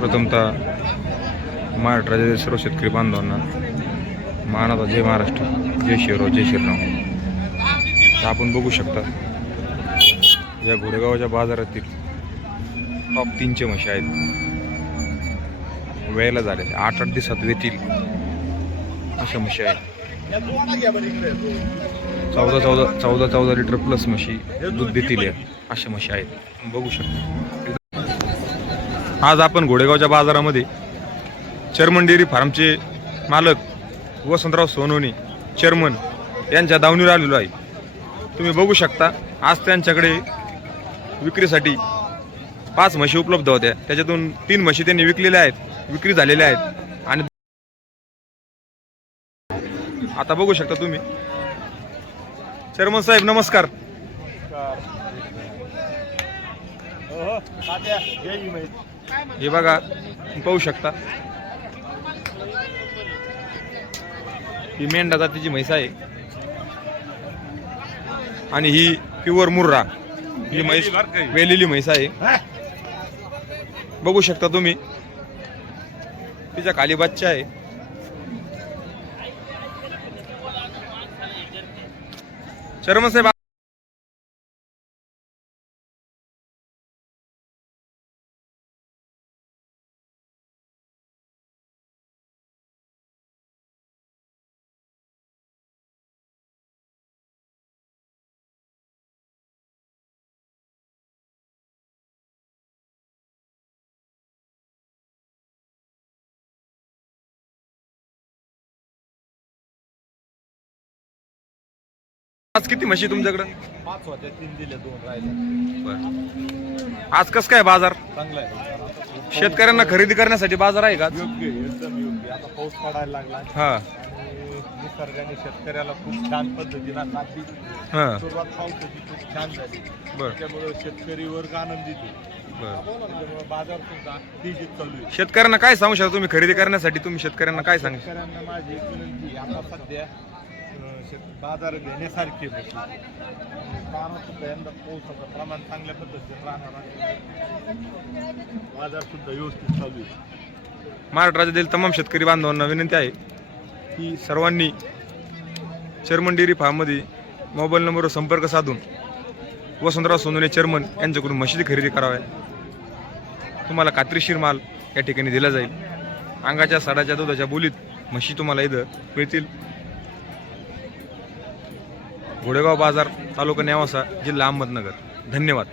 प्रथमतः महाराष्ट्रातील सर्व शेतकरी बांधवांना मानाचा जय महाराष्ट्र जय शिवराव जय श्रीराम तर आपण बघू शकता या घोडेगावच्या बाजारातील टॉप तीनचे म्हशी आहेत. वेळेला झाले. आठ आठ दिवसात वेतील अशा म्हशी आहेत. चौदा चौदा चौदा चौदा लिटर प्लस म्हशी दूध देतील या अशा म्हशी आहेत. बघू शकता. आज आपण घोडेगावच्या बाजारामध्ये चर्मन डेअरी फार्मचे मालक वसंतराव सोनवणे चेअरमन यांच्या दावणीवर आलेलो आहे. तुम्ही बघू शकता आज त्यांच्याकडे विक्रीसाठी पाच म्हशी उपलब्ध होत्या. त्याच्यातून तीन म्हशी त्यांनी विकलेल्या आहेत विक्री झालेल्या आहेत आणि आता बघू शकता तुम्ही. चेअरमन साहेब नमस्कार. हे बघा पाहू शकता. ही मेंढा जातीची म्हैस आहे. आणि ही प्युअर मुर्रा. ही म्हैस वेलेली म्हैस आहे. बघू शकता तुम्ही. तिच्या खाली बच्चा आहे. चर्मन आज किती म्हशी तुमच्याकडं? पाच होत्या तीन दिले दोन राहिले. आज कस काय बाजार? चांगलं आहे. शेतकऱ्यांना खरेदी करण्यासाठी बाजार आहे का? योग्य आहे, एकदम योग्य आता पाऊस पडायला लागला. हा. आणि निसर्गाने शेतकऱ्याला खूप छान पद्धतीनं हा. सुरुवात पावसाची खूप छान झाली. बर. शेतकरी वर्ग आनंदित आहे. बर. त्यामुळे बाजार सुद्धा तेजीत चालू आहे. शेतकऱ्यांना काय सांगू शकता तुम्ही? खरेदी करण्यासाठी तुम्ही शेतकऱ्यांना काय सांगू? शेतकऱ्यांना माझी एक विनंती आहे, आता सध्या शेत- बाजार घेण्यासारखे यंदा पावसाचं प्रमाण चांगल्या पद्धतीने राहणार आहे. बाजार सुद्धा व्यवस्थित चालू आहे. महाराष्ट्र राज्यातील तमाम शेतकरी बांधवांना विनंती आहे की सर्वांनी चेअरमन डेअरी फार्ममध्ये मोबाईल नंबरवर संपर्क साधून वसंतराव सोनवणे चेअरमन यांच्याकडून मशिदी खरेदी कराव्या तुम्हाला खात्रीशीर माल या ठिकाणी दिला जाईल. अंगाच्या साडाच्या दुधाच्या बोलीत म्हशी तुम्हाला इथं मिळतील. घोडेगाव बाजार तालुका नेवासा जिल्हा अहमदनगर. धन्यवाद.